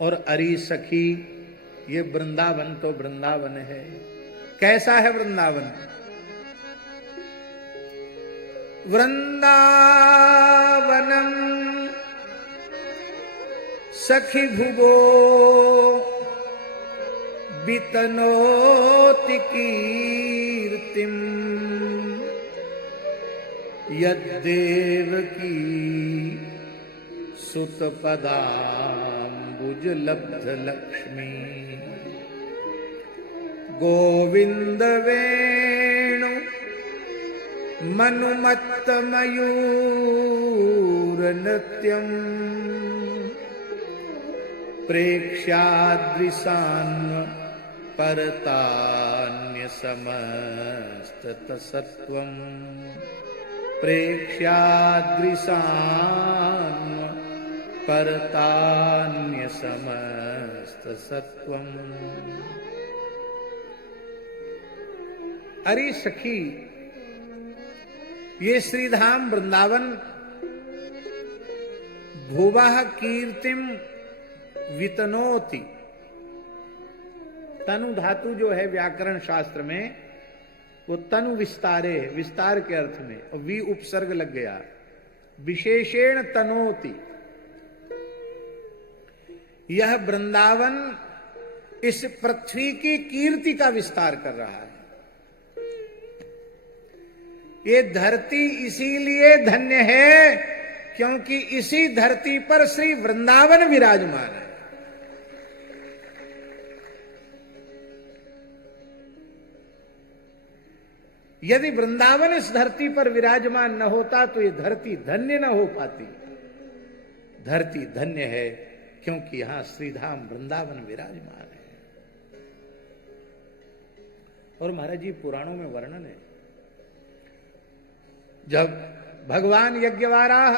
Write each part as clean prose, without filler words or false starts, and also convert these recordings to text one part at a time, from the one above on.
और अरी सखी, ये वृंदावन तो वृंदावन है। कैसा है वृंदावन? वृंदावनम सखी भुवो वितनोति कीर्तिम, यद्देवकी सुतपदाम्बुज लब्ध लक्ष्मी, गोविंद वेणु मनुमत्त मयूर नृत्यम, प्रेक्ष्याद्रिसान्व परतान्य समस्त तसत्वम, प्रेक्ष्याद्रिसान्व परतान्य समस्त सत्वम। अरे सखी, ये श्रीधाम वृंदावन भुवः कीर्तिम वितनोति। तनु धातु जो है व्याकरण शास्त्र में, वो तनु विस्तारे है, विस्तार के अर्थ में, और वी उपसर्ग लग गया। विशेषेण तनोति, यह वृंदावन इस पृथ्वी की कीर्ति का विस्तार कर रहा है। ये धरती इसीलिए धन्य है क्योंकि इसी धरती पर श्री वृंदावन विराजमान है। यदि वृंदावन इस धरती पर विराजमान न होता तो ये धरती धन्य न हो पाती। धरती धन्य है क्योंकि यहां श्रीधाम वृंदावन विराजमान है। और महाराज जी, पुराणों में वर्णन है, जब भगवान यज्ञवाराह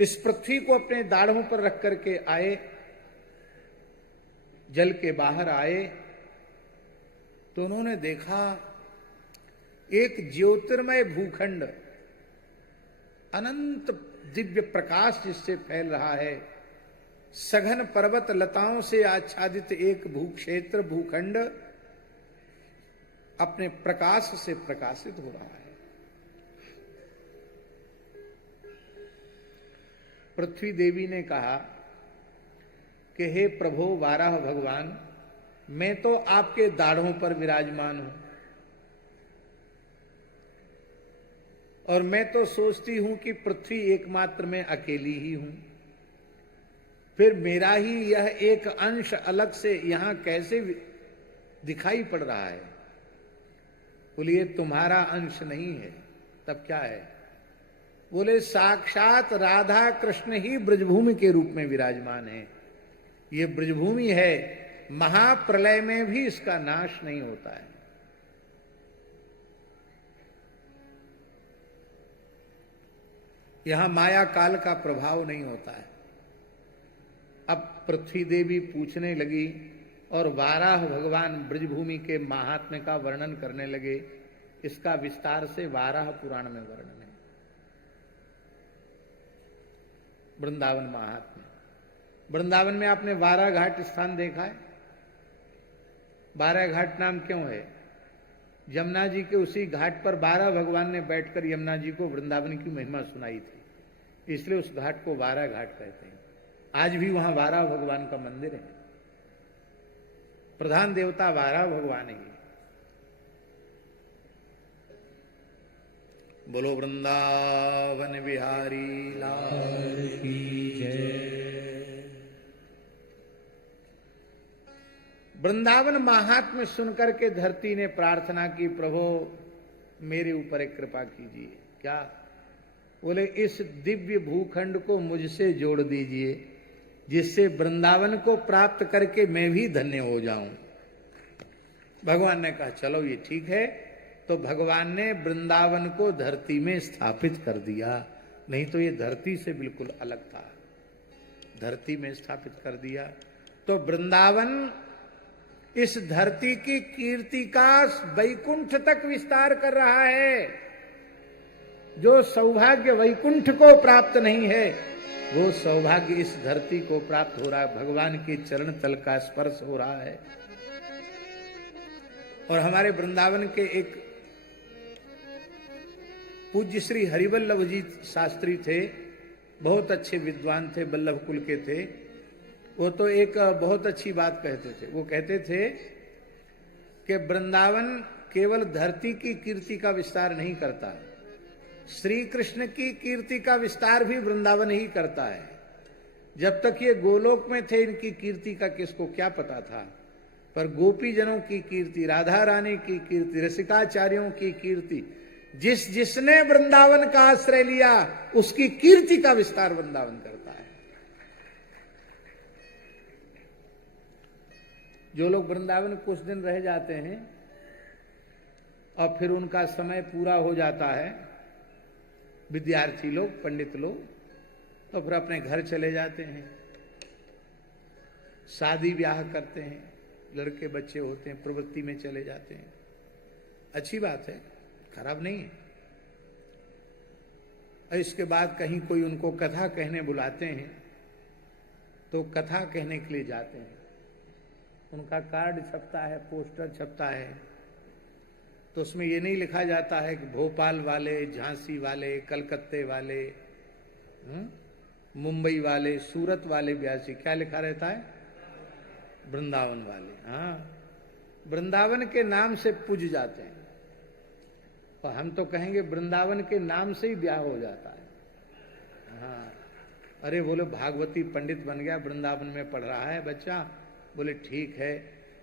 इस पृथ्वी को अपने दाढ़ों पर रख करके आए, जल के बाहर आए, तो उन्होंने देखा एक ज्योतिर्मय भूखंड, अनंत दिव्य प्रकाश जिससे फैल रहा है, सघन पर्वत लताओं से आच्छादित एक भूक्षेत्र, भूखंड अपने प्रकाश से प्रकाशित हो रहा है। पृथ्वी देवी ने कहा कि हे प्रभु वाराह भगवान, मैं तो आपके दाढ़ों पर विराजमान हूं, और मैं तो सोचती हूं कि पृथ्वी एकमात्र मैं अकेली ही हूं, फिर मेरा ही यह एक अंश अलग से यहां कैसे दिखाई पड़ रहा है? बोलिए तुम्हारा अंश नहीं है, तब क्या है? बोले साक्षात राधा कृष्ण ही ब्रजभूमि के रूप में विराजमान है। ये ब्रजभूमि है, महाप्रलय में भी इसका नाश नहीं होता है। यहां माया काल का प्रभाव नहीं होता है। अब पृथ्वी देवी पूछने लगी और वाराह भगवान ब्रजभूमि के महात्म्य का वर्णन करने लगे। इसका विस्तार से वाराह पुराण में वर्णन है। वृंदावन महात्म्य, वृंदावन में आपने वाराह घाट स्थान देखा है? वाराह घाट नाम क्यों है? यमुना जी के उसी घाट पर वाराह भगवान ने बैठकर यमुना जी को वृंदावन की महिमा सुनाई थी, इसलिए उस घाट को वाराह घाट कहते हैं। आज भी वहां वाराह भगवान का मंदिर है। प्रधान देवता वाराह भगवान है। बोलो वृंदावन बिहारी लाल की जय। वृंदावन महात्म्य सुनकर के धरती ने प्रार्थना की, प्रभु मेरे ऊपर एक कृपा कीजिए। क्या? बोले इस दिव्य भूखंड को मुझसे जोड़ दीजिए, जिससे वृंदावन को प्राप्त करके मैं भी धन्य हो जाऊं। भगवान ने कहा चलो ये ठीक है। तो भगवान ने वृंदावन को धरती में स्थापित कर दिया, नहीं तो ये धरती से बिल्कुल अलग था। धरती में स्थापित कर दिया तो वृंदावन इस धरती की कीर्ति का वैकुंठ तक विस्तार कर रहा है। जो सौभाग्य वैकुंठ को प्राप्त नहीं है, वो सौभाग्य इस धरती को प्राप्त हो रहा है, भगवान के चरण तल का स्पर्श हो रहा है। और हमारे वृंदावन के एक पूज्य श्री हरिवल्लभ जी शास्त्री थे, बहुत अच्छे विद्वान थे, वल्लभ कुल के थे। वो तो एक बहुत अच्छी बात कहते थे। वो कहते थे कि वृंदावन केवल धरती की कीर्ति का विस्तार नहीं करता है, श्री कृष्ण की कीर्ति का विस्तार भी वृंदावन ही करता है। जब तक ये गोलोक में थे इनकी कीर्ति का किसको क्या पता था, पर गोपी जनों की कीर्ति, राधा रानी की कीर्ति, रसिकाचार्यों की कीर्ति, जिसने वृंदावन का आश्रय लिया उसकी कीर्ति का विस्तार वृंदावन करता है। जो लोग वृंदावन कुछ दिन रह जाते हैं और फिर उनका समय पूरा हो जाता है, विद्यार्थी लोग, पंडित लोग, तो फिर अपने घर चले जाते हैं, शादी ब्याह करते हैं, लड़के बच्चे होते हैं, प्रवृत्ति में चले जाते हैं। अच्छी बात है, खराब नहीं है। और इसके बाद कहीं कोई उनको कथा कहने बुलाते हैं तो कथा कहने के लिए जाते हैं। उनका कार्ड छपता है, पोस्टर छपता है, तो उसमें ये नहीं लिखा जाता है कि भोपाल वाले, झांसी वाले, कलकत्ते वाले, मुंबई वाले, सूरत वाले ब्यासी। क्या लिखा रहता है? वृंदावन वाले। हाँ, वृंदावन के नाम से पूज जाते हैं। तो हम तो कहेंगे वृंदावन के नाम से ही ब्याह हो जाता है। हाँ, अरे बोले भागवती पंडित बन गया, वृंदावन में पढ़ रहा है बच्चा। बोले ठीक है,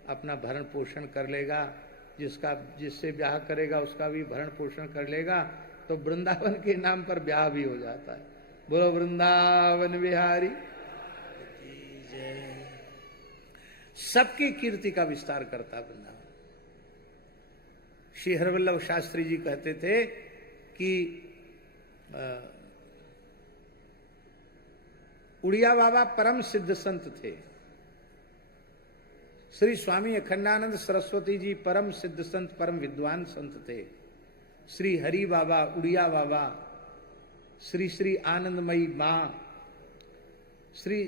अपना भरण पोषण कर लेगा, जिससे ब्याह करेगा उसका भी भरण पोषण कर लेगा, तो वृंदावन के नाम पर ब्याह भी हो जाता है। बोलो वृंदावन बिहारी जय। सबकी कीर्ति का विस्तार करता वृंदावन। श्री हरिवल्लभ शास्त्री जी कहते थे कि उड़िया बाबा परम सिद्ध संत थे, श्री स्वामी अखंडानंद सरस्वती जी परम सिद्ध संत, परम विद्वान संत थे, श्री हरि बाबा, उड़िया बाबा, श्री श्री आनंदमयी मां, श्री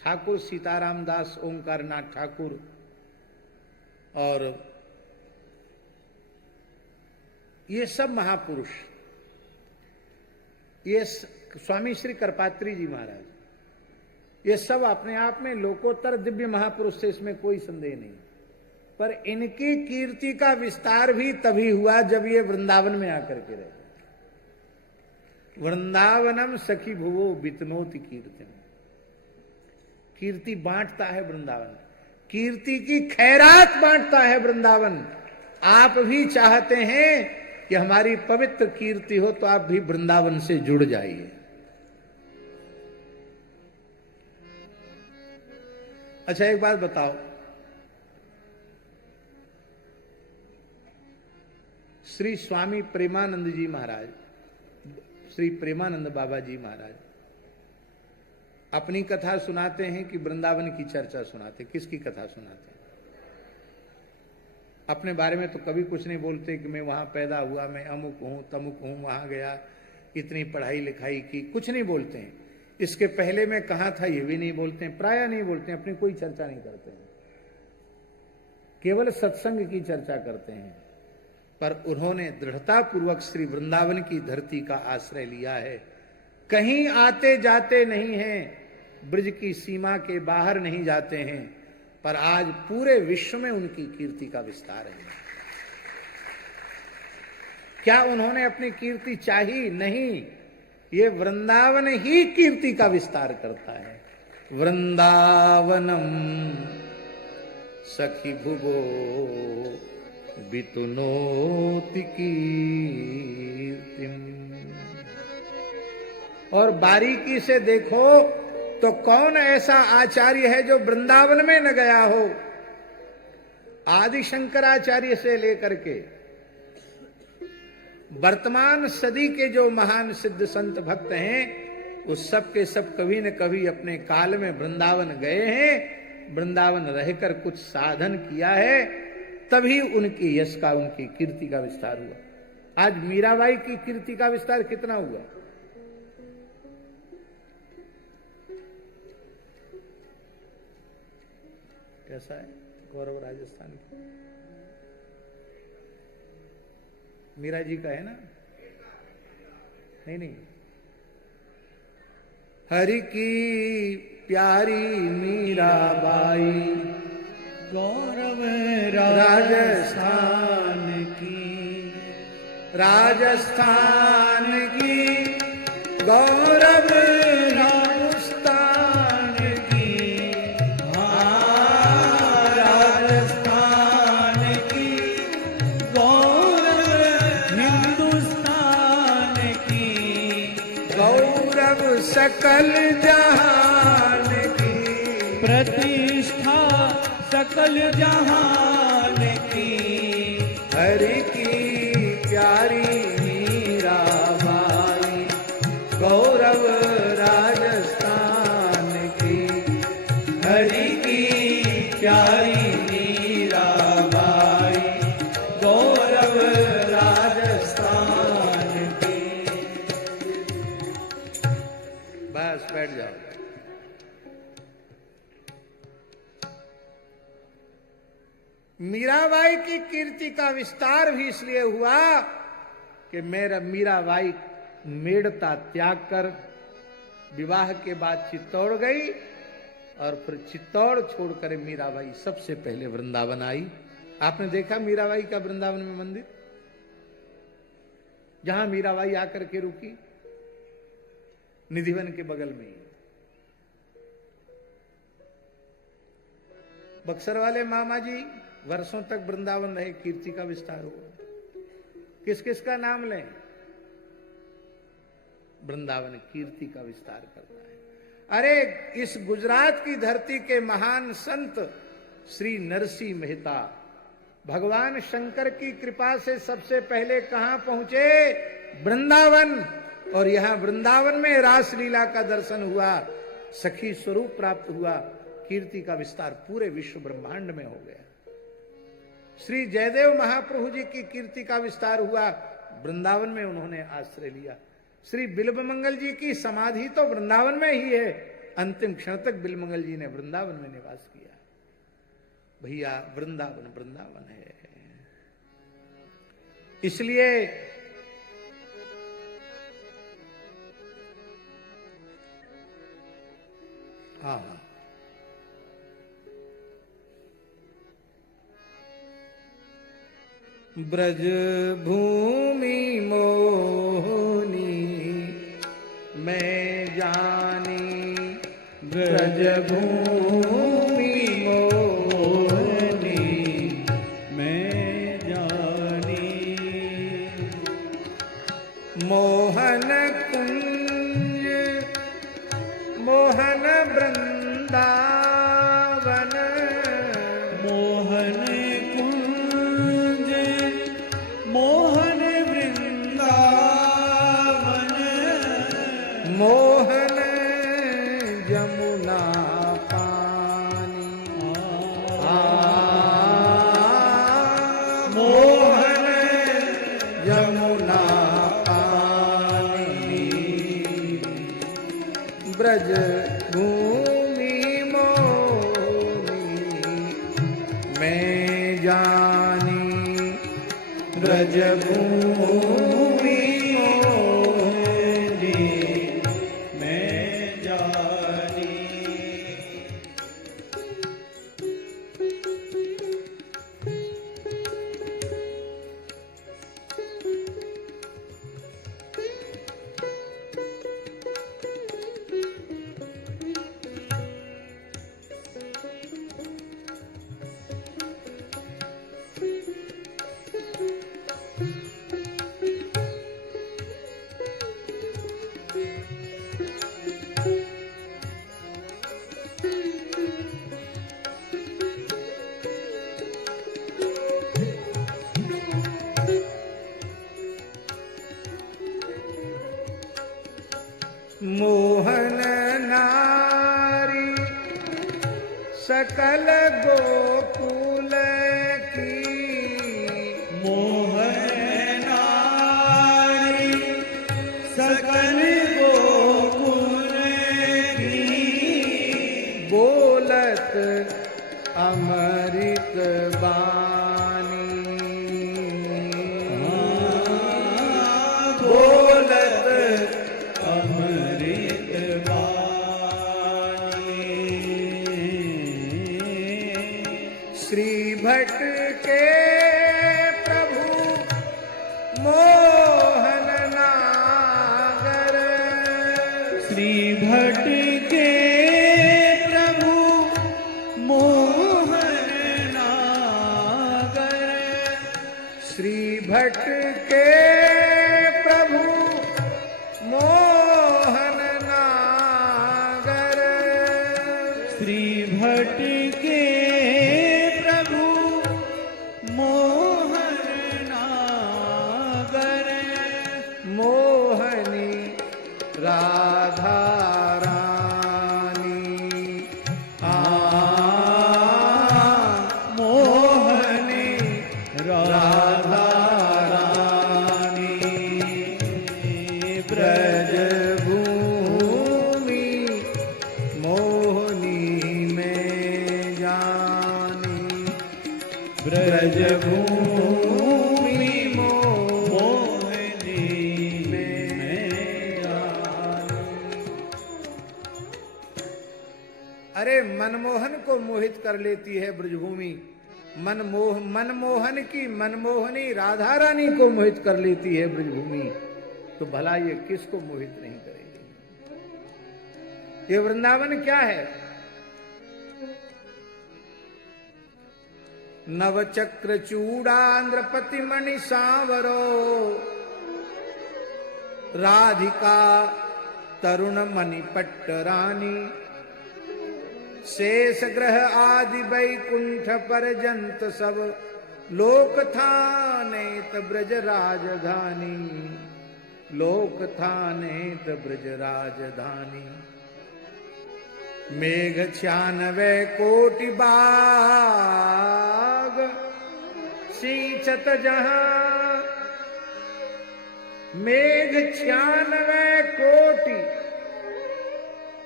ठाकुर सीताराम दास ओंकार नाथ ठाकुर, और ये सब महापुरुष, ये स्वामी श्री करपात्री जी महाराज, ये सब अपने आप में लोकोत्तर दिव्य महापुरुष थे, इसमें कोई संदेह नहीं। पर इनकी कीर्ति का विस्तार भी तभी हुआ जब ये वृंदावन में आकर के रहे। वृंदावनम सखी भुवो वितनोति कीर्तन। कीर्ति बांटता है वृंदावन, कीर्ति की खैरात बांटता है वृंदावन। आप भी चाहते हैं कि हमारी पवित्र कीर्ति हो तो आप भी वृंदावन से जुड़ जाइए। अच्छा, एक बात बताओ, श्री स्वामी प्रेमानंद जी महाराज, श्री प्रेमानंद बाबा जी महाराज अपनी कथा सुनाते हैं कि वृंदावन की चर्चा सुनाते? किसकी कथा सुनाते हैं? अपने बारे में तो कभी कुछ नहीं बोलते कि मैं वहां पैदा हुआ, मैं अमुक हूं, तमुक हूं, वहां गया, इतनी पढ़ाई लिखाई की, कुछ नहीं बोलते हैं। इसके पहले मैं कहा था ये भी नहीं बोलते हैं, प्राय नहीं बोलते हैं, अपनी कोई चर्चा नहीं करते हैं, केवल सत्संग की चर्चा करते हैं। पर उन्होंने दृढ़ता पूर्वक श्री वृंदावन की धरती का आश्रय लिया है। कहीं आते जाते नहीं हैं, ब्रज की सीमा के बाहर नहीं जाते हैं, पर आज पूरे विश्व में उनकी कीर्ति का विस्तार है। क्या उन्होंने अपनी कीर्ति चाही? नहीं, ये वृंदावन ही कीर्ति का विस्तार करता है। वृंदावनम सखी भुवो वितुनोति कीर्तिम। और बारीकी से देखो तो कौन ऐसा आचार्य है जो वृंदावन में न गया हो? आदि शंकराचार्य से लेकर के वर्तमान सदी के जो महान सिद्ध संत भक्त हैं, उस सब के सब कभी न कभी अपने काल में वृंदावन गए हैं, वृंदावन रहकर कुछ साधन किया है, तभी उनकी यश का, उनकी कीर्ति का विस्तार हुआ। आज मीराबाई की कीर्ति का विस्तार कितना हुआ? कैसा है गौरव राजस्थान की? मीरा जी का है ना? नहीं, हरि की प्यारी मीराबाई गौरव राजस्थान की, राजस्थान की गौरव हिंदुस्तान की, राजस्थान की गौरव हिंदुस्तान की, गौरव सकल जहान की, प्रतिष्ठा सकल जहान की, हरि की प्यारी मीराबाई गौरव राजस्थान की, हरि की प्यारी मीराबाई गौरव राजस्थान की। बस बैठ जाओ। मीराबाई की कीर्ति का विस्तार भी इसलिए हुआ कि मीराबाई मेड़ता त्याग कर विवाह के बाद चित्तौड़ गई और फिर चित्तौड़ छोड़कर मीराबाई सबसे पहले वृंदावन आई। आपने देखा मीराबाई का वृंदावन में मंदिर, जहां मीराबाई आकर के रुकी, निधिवन के बगल में ही। बक्सर वाले मामा जी वर्षों तक वृंदावन रहे, कीर्ति का विस्तार हुआ। किस किस का नाम लें? वृंदावन कीर्ति का विस्तार करता है। अरे इस गुजरात की धरती के महान संत श्री नरसिंह मेहता भगवान शंकर की कृपा से सबसे पहले कहां पहुंचे? वृंदावन। और यहां वृंदावन में रासलीला का दर्शन हुआ, सखी स्वरूप प्राप्त हुआ, कीर्ति का विस्तार पूरे विश्व ब्रह्मांड में हो गया। श्री जयदेव महाप्रभु जी की कीर्ति का विस्तार हुआ, वृंदावन में उन्होंने आश्रय लिया। श्री बिल्वमंगल जी की समाधि तो वृंदावन में ही है, अंतिम क्षण तक बिल्वमंगल जी ने वृंदावन में निवास किया। भैया वृंदावन वृंदावन है। इसलिए हाँ, ब्रज भूमि मोहनी मैं जानी, ब्रज भूमि मोहनी मैं जानी, मोहन कुंज मोहन वृंदावन, मोहन कुंज मोहन वृंदावन, मोहन जमुना पानी, मोहन जमुना पानी, ब्रज भूमि मोहनी मैं जानी, ब्रज भूमि मोहनी मैं जानी, मोहन नारी सकल गोकुल की, मोहन नारी सकल गोकुल की, बोलत अमृत बानी बोलत अमृत बानी। श्री भट्ट के प्रभु मोहन नागर, श्री भट्ट के प्रभु मोहन नागर, श्री भट्ट के प्रभु मोहन नागर, श्री भट्ट के प्रभु मोहन नागर, मोहनी राधा रानी मोहनी राधा रानी, ब्रज भूमि मोहनी में जानी, ब्रज भूमि मोहनी में जानी। अरे मनमोहन को मोहित कर लेती है ब्रजभूमि, मनमोहन की मनमोहनी राधा रानी को मोहित कर लेती है ब्रजभूमि, तो भला ये किसको मोहित नहीं करेगी। ये वृंदावन क्या है? नवचक्र चूड़ांध्रपति मणि सांवरो, राधिका तरुण मणिपट्ट रानी, शेष ग्रह आदि वैकुंठ पर्यंत सब लोक थानेत ब्रज राजधानी, लोक थानेत ब्रज राजधानी। मेघ 96 कोटि बाग सींचत जहां, मेघ 96 कोटि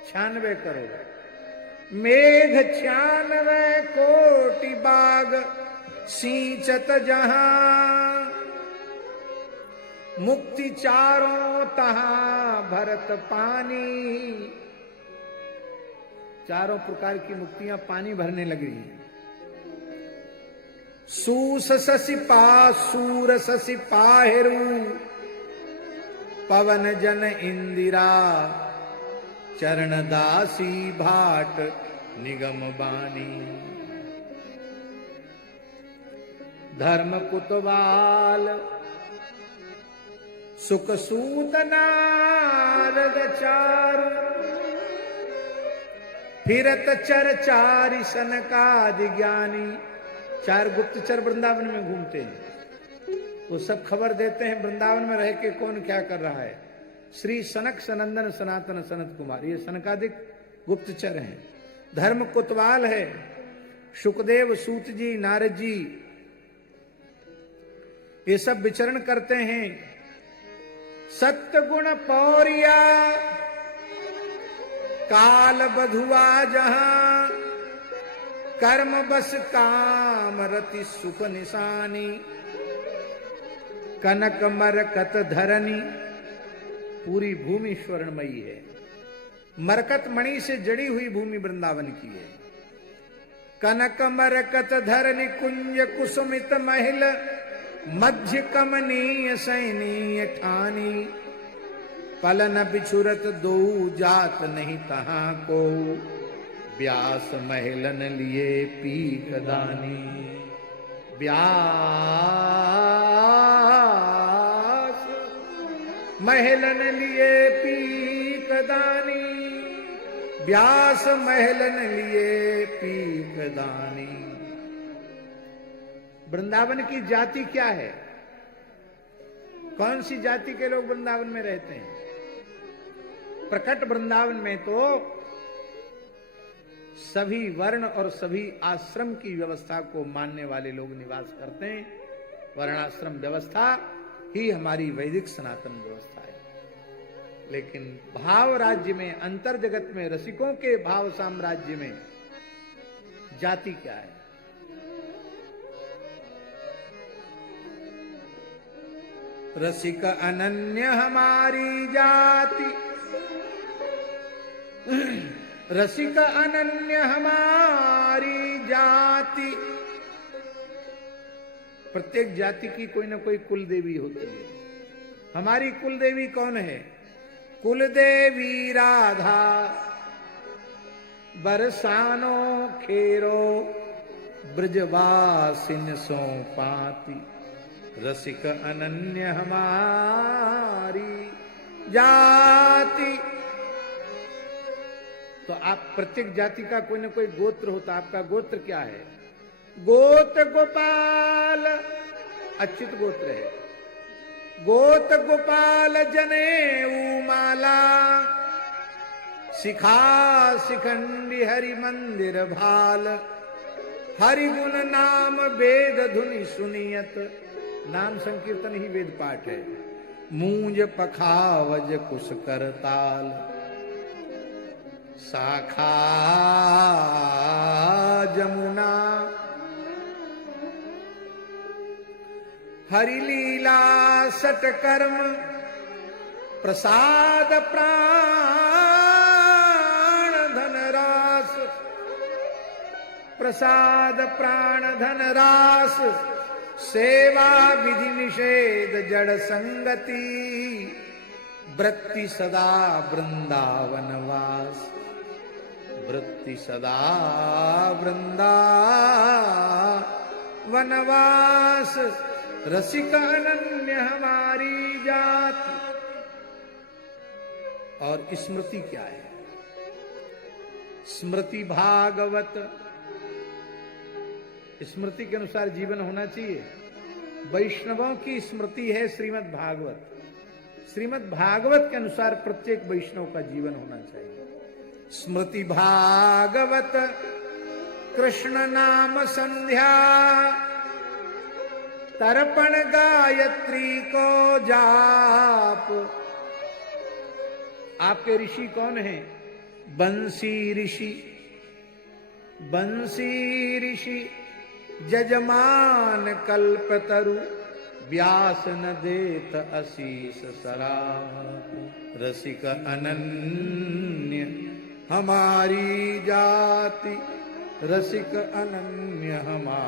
96 करोड़, मेघ 96 कोटि बाग सींचत जहां, मुक्ति चारों तहां भरत पानी, चारों प्रकार की मुक्तियां पानी भरने लगी। सूस ससी पा सूर ससी पाहेरू, पवन जन इंदिरा चरण दासी भाट निगम बानी। धर्म कुतवाल सुख सूत नारद चारु, फिरत चर चारि सनकादि ज्ञानी। 4 गुप्तचर वृंदावन में घूमते हैं, वो सब खबर देते हैं वृंदावन में रह के कौन क्या कर रहा है। श्री सनक सनंदन सनातन सनत कुमार, ये सनकादिक गुप्तचर हैं। धर्म कोतवाल है, शुकदेव सूत जी नारद जी ये सब विचरण करते हैं। सत्य गुण पौरिया काल बधुआ जहां, कर्म बस काम रति सुख निशानी। कनक मरकत धरनी, पूरी भूमि स्वर्णमयी है। मरकत मणि से जड़ी हुई भूमि वृंदावन की है। कनक मरकत धरनी कुंज कुसुमित महिल, मध्य कमनीय सैनीय ठानी। पलन बिछुरत दो जात नहीं तहां को, व्यास महलन लिए पीक दानी। व्यास महलन लिए पीक दानी, व्यास महलन लिए पीक दानी। वृंदावन की जाति क्या है? कौन सी जाति के लोग वृंदावन में रहते हैं? प्रकट वृंदावन में तो सभी वर्ण और सभी आश्रम की व्यवस्था को मानने वाले लोग निवास करते हैं। वर्णाश्रम व्यवस्था ही हमारी वैदिक सनातन व्यवस्था है। लेकिन भाव राज्य में, अंतर जगत में, रसिकों के भाव साम्राज्य में जाति क्या है? रसिक अनन्य हमारी जाति, रसिक अनन्य हमारी जाति। प्रत्येक जाति की कोई ना कोई कुल देवी होती है। हमारी कुल देवी कौन है? कुल देवी राधा, बरसानो खेरो ब्रजवासिन सो पाती। रसिक अनन्य हमारी जाति। तो आप प्रत्येक जाति का कोई ना कोई गोत्र होता। आपका गोत्र क्या है? गोत गोपाल अच्युत गोत्र है। गोत गोपाल जनेऊ माला, शिखा शिखंडी हरि मंदिर भाल। हरि गुण नाम वेद धुनि सुनियत। नाम संकीर्तन ही वेद पाठ है। मूंज पखावज कुश करताल, शाखा जमुना। हरि लीला सट कर्म, प्रसाद प्राण धन रास। प्रसाद प्राण धन रास, सेवा विधि निषेध जड़ संगति। वृत्ति सदा वृंदावन वास, वृत्ति सदा वृंदावन वास। रसिक अनन्य हमारी जाति। और स्मृति क्या है? स्मृति भागवत। स्मृति के अनुसार जीवन होना चाहिए। वैष्णवों की स्मृति है श्रीमद् भागवत। श्रीमद् भागवत के अनुसार प्रत्येक वैष्णव का जीवन होना चाहिए। स्मृति भागवत कृष्ण नाम संध्या, तर्पण गायत्री को जाप। आपके ऋषि कौन हैं? बंसी ऋषि। बंसी ऋषि जजमान कल्पतरु, व्यास न देत असीस सराप। रसिक अनन्य हमारी जाति, रसिक अनन्य हमारी